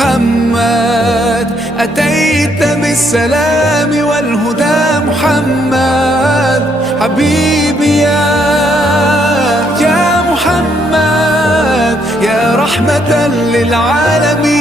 محمد، أتيت بالسلام والهدى محمد. حبيبي يا محمد، يا رحمة للعالمين.